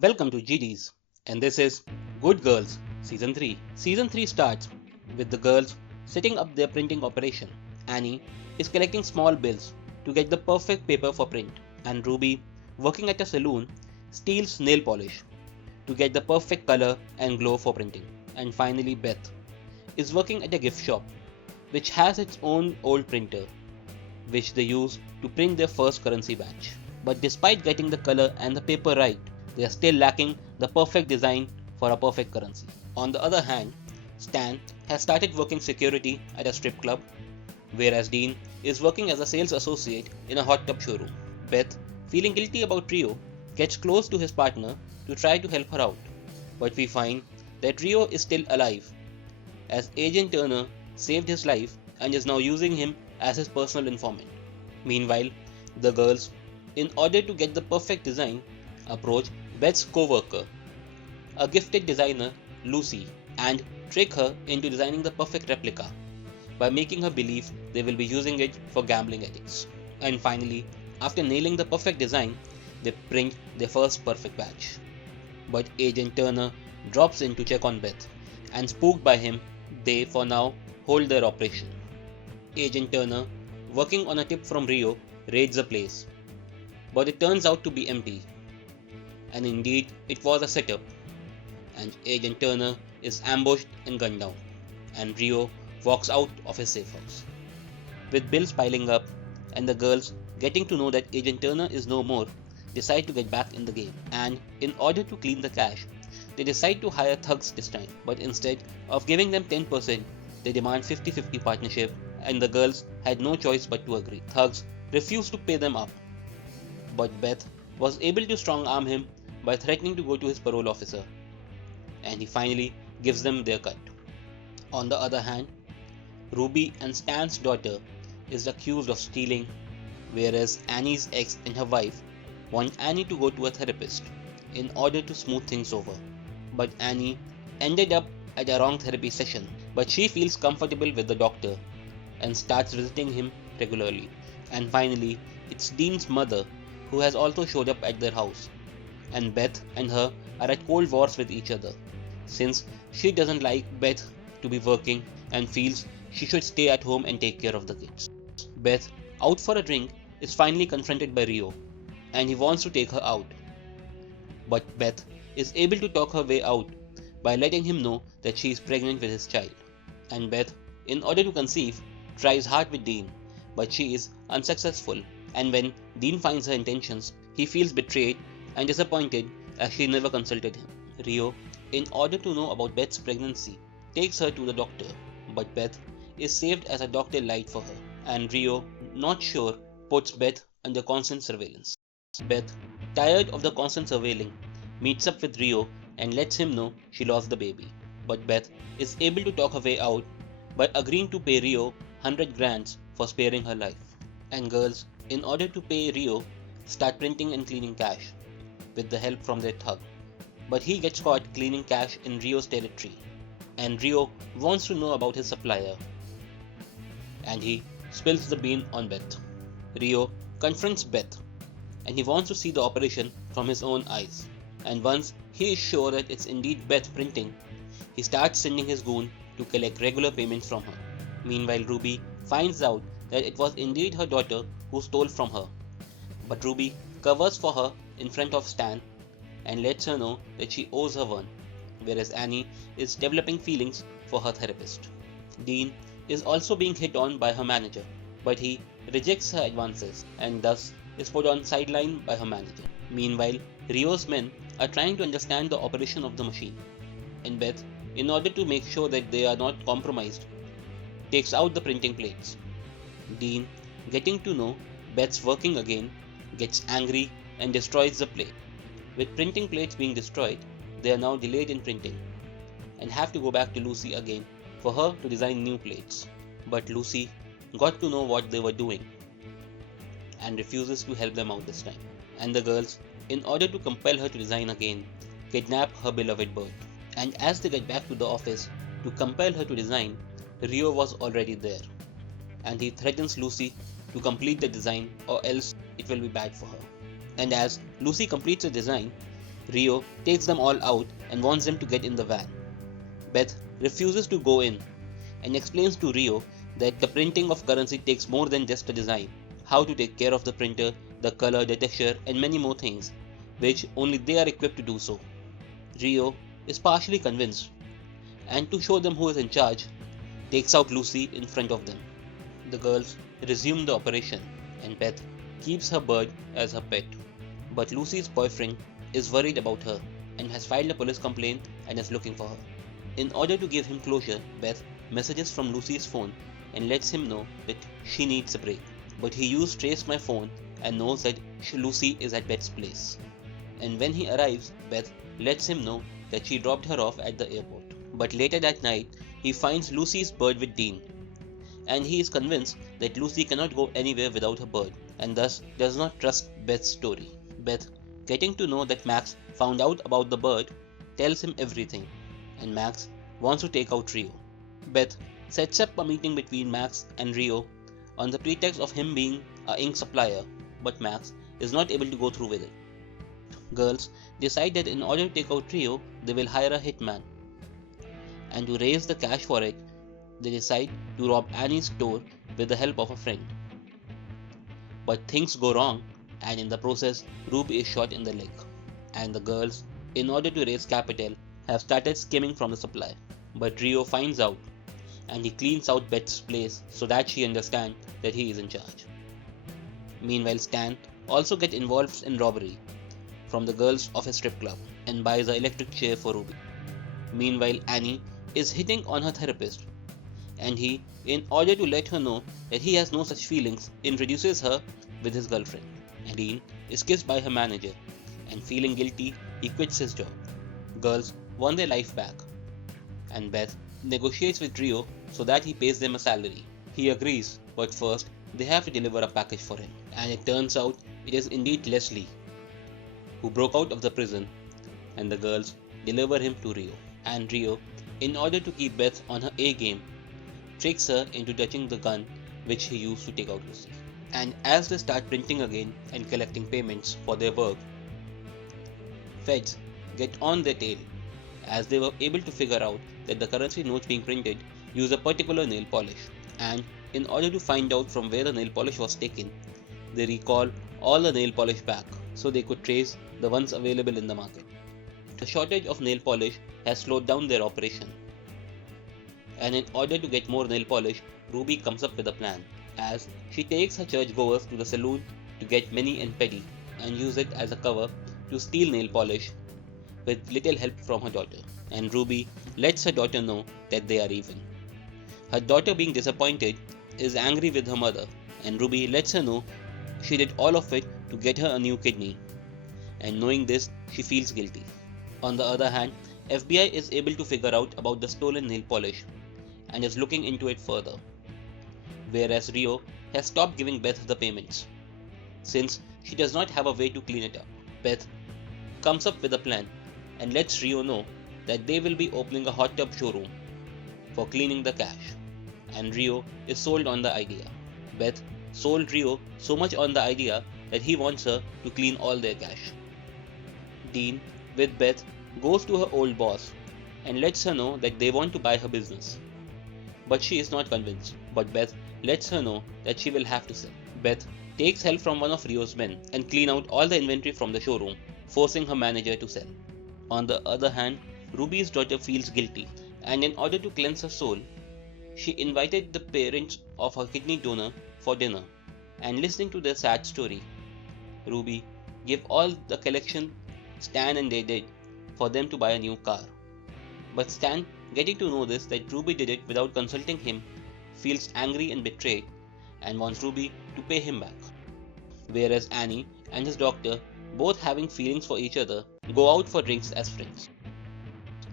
Welcome to GDs, and this is Good Girls Season 3. Season 3 starts with the girls setting up their printing operation. Annie is collecting small bills to get the perfect paper for print, and Ruby, working at a saloon, steals nail polish to get the perfect color and glow for printing. And finally, Beth is working at a gift shop which has its own old printer which they use to print their first currency batch. But despite getting the color and the paper right, they are still lacking the perfect design for a perfect currency. On the other hand, Stan has started working security at a strip club, whereas Dean is working as a sales associate in a hot tub showroom. Beth, feeling guilty about Rio, gets close to his partner to try to help her out, but we find that Rio is still alive, as Agent Turner saved his life and is now using him as his personal informant. Meanwhile, the girls, in order to get the perfect design, approach Beth's co-worker, a gifted designer, Lucy, and trick her into designing the perfect replica by making her believe they will be using it for gambling addicts. And finally, after nailing the perfect design, they print their first perfect batch. But Agent Turner drops in to check on Beth, and spooked by him, they for now hold their operation. Agent Turner, working on a tip from Rio, raids the place, but it turns out to be empty. And indeed, it was a setup, and Agent Turner is ambushed and gunned down, and Rio walks out of his safe house. With bills piling up, and the girls getting to know that Agent Turner is no more, decide to get back in the game, and in order to clean the cash, they decide to hire thugs this time, but instead of giving them 10%, they demand 50-50 partnership, and the girls had no choice but to agree. Thugs refused to pay them up, but Beth was able to strong arm him by threatening to go to his parole officer, and he finally gives them their cut. On the other hand, Ruby and Stan's daughter is accused of stealing, whereas Annie's ex and her wife want Annie to go to a therapist in order to smooth things over. But Annie ended up at a wrong therapy session, but she feels comfortable with the doctor and starts visiting him regularly. And finally, it's Dean's mother who has also showed up at their house, and Beth and her are at cold wars with each other, since she doesn't like Beth to be working and feels she should stay at home and take care of the kids. Beth, out for a drink, is finally confronted by Rio, and he wants to take her out. But Beth is able to talk her way out by letting him know that she is pregnant with his child. And Beth, in order to conceive, tries hard with Dean, but she is unsuccessful, and when Dean finds her intentions, he feels betrayed and disappointed as she never consulted him. Rio, in order to know about Beth's pregnancy, takes her to the doctor, but Beth is saved as a doctor lied for her, and Rio, not sure, puts Beth under constant surveillance. Beth, tired of the constant surveilling, meets up with Rio and lets him know she lost the baby. But Beth is able to talk her way out by agreeing to pay Rio 100 grand for sparing her life. And girls, in order to pay Rio, start printing and cleaning cash with the help from their thug. But he gets caught cleaning cash in Rio's territory, and Rio wants to know about his supplier, and he spills the bean on Beth. Rio confronts Beth, and he wants to see the operation from his own eyes. And once he is sure that it's indeed Beth printing, he starts sending his goon to collect regular payments from her. Meanwhile, Ruby finds out that it was indeed her daughter who stole from her, but Ruby covers for her in front of Stan and lets her know that she owes her one, whereas Annie is developing feelings for her therapist. Dean is also being hit on by her manager, but he rejects her advances and thus is put on sideline by her manager. Meanwhile, Rio's men are trying to understand the operation of the machine, and Beth, in order to make sure that they are not compromised, takes out the printing plates. Dean, getting to know Beth's working again, gets angry and destroys the plate. With printing plates being destroyed, they are now delayed in printing and have to go back to Lucy again for her to design new plates. But Lucy got to know what they were doing and refuses to help them out this time. And the girls, in order to compel her to design again, kidnap her beloved bird. And as they get back to the office to compel her to design, Rio was already there, and he threatens Lucy to complete the design or else it will be bad for her. And as Lucy completes the design, Rio takes them all out and wants them to get in the van. Beth refuses to go in and explains to Rio that the printing of currency takes more than just a design, how to take care of the printer, the color, the texture, and many more things, which only they are equipped to do so. Rio is partially convinced, and to show them who is in charge, takes out Lucy in front of them. The girls resume the operation, and Beth keeps her bird as her pet. But Lucy's boyfriend is worried about her and has filed a police complaint and is looking for her. In order to give him closure, Beth messages from Lucy's phone and lets him know that she needs a break. But he used Trace My Phone and knows that Lucy is at Beth's place. And when he arrives, Beth lets him know that she dropped her off at the airport. But later that night, he finds Lucy's bird with Dean, and he is convinced that Lucy cannot go anywhere without her bird, and thus does not trust Beth's story. Beth, getting to know that Max found out about the bird, tells him everything, and Max wants to take out Rio. Beth sets up a meeting between Max and Rio on the pretext of him being a ink supplier, but Max is not able to go through with it. Girls decide that in order to take out Rio, they will hire a hitman, and to raise the cash for it, they decide to rob Annie's store with the help of a friend. But things go wrong, and in the process, Ruby is shot in the leg, and the girls, in order to raise capital, have started skimming from the supply. But Rio finds out, and he cleans out Beth's place so that she understands that he is in charge. Meanwhile, Stan also gets involved in robbery from the girls of a strip club and buys an electric chair for Ruby. Meanwhile, Annie is hitting on her therapist, and he, in order to let her know that he has no such feelings, introduces her with his girlfriend. And Dean is kissed by her manager, and feeling guilty, he quits his job. Girls want their life back, and Beth negotiates with Rio so that he pays them a salary. He agrees, but first they have to deliver a package for him, and it turns out it is indeed Leslie, who broke out of the prison, and the girls deliver him to Rio. And Rio, in order to keep Beth on her A game, tricks her into touching the gun which he used to take out Lucy. And as they start printing again and collecting payments for their work, feds get on their tail, as they were able to figure out that the currency notes being printed use a particular nail polish, and in order to find out from where the nail polish was taken, they recall all the nail polish back so they could trace the ones available in the market. The shortage of nail polish has slowed down their operation, and in order to get more nail polish, Ruby comes up with a plan, as she takes her churchgoers to the saloon to get mani and pedi and use it as a cover to steal nail polish with little help from her daughter. And Ruby lets her daughter know that they are even. Her daughter, being disappointed, is angry with her mother, and Ruby lets her know she did all of it to get her a new kidney, and knowing this, she feels guilty. On the other hand, FBI is able to figure out about the stolen nail polish and is looking into it further, whereas Rio has stopped giving Beth the payments, since she does not have a way to clean it up. Beth comes up with a plan and lets Rio know that they will be opening a hot tub showroom for cleaning the cash, and Rio is sold on the idea. Beth sold Rio so much on the idea that he wants her to clean all their cash. Dean, with Beth, goes to her old boss and lets her know that they want to buy her business. But she is not convinced, but Beth lets her know that she will have to sell. Beth takes help from one of Rio's men and clean out all the inventory from the showroom, forcing her manager to sell. On the other hand, Ruby's daughter feels guilty, and in order to cleanse her soul, she invited the parents of her kidney donor for dinner, and listening to their sad story, Ruby gave all the collection Stan and they did for them to buy a new car. But Stan, getting to know this that Ruby did it without consulting him, feels angry and betrayed and wants Ruby to pay him back. Whereas Annie and his doctor, both having feelings for each other, go out for drinks as friends.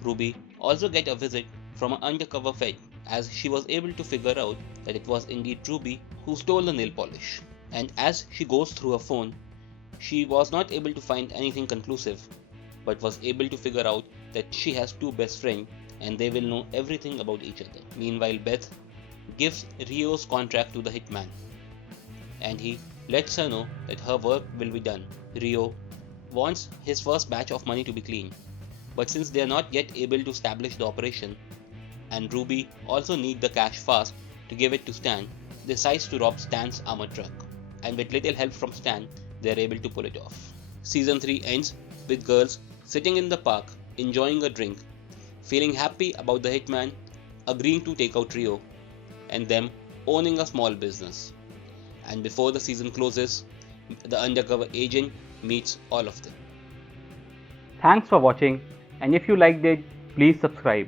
Ruby also gets a visit from an undercover Fed, as she was able to figure out that it was indeed Ruby who stole the nail polish. And as she goes through her phone, she was not able to find anything conclusive, but was able to figure out that she has two best friends and they will know everything about each other. Meanwhile, Beth gives Rio's contract to the hitman, and he lets her know that her work will be done. Rio wants his first batch of money to be clean, but since they are not yet able to establish the operation, and Ruby also need the cash fast to give it to Stan, they decide to rob Stan's armored truck, and with little help from Stan, they are able to pull it off. Season 3 ends with girls sitting in the park, enjoying a drink, feeling happy about the hitman agreeing to take out Rio, and them owning a small business. And before the season closes, the undercover agent meets all of them. Thanks for watching, and if you liked it, please subscribe.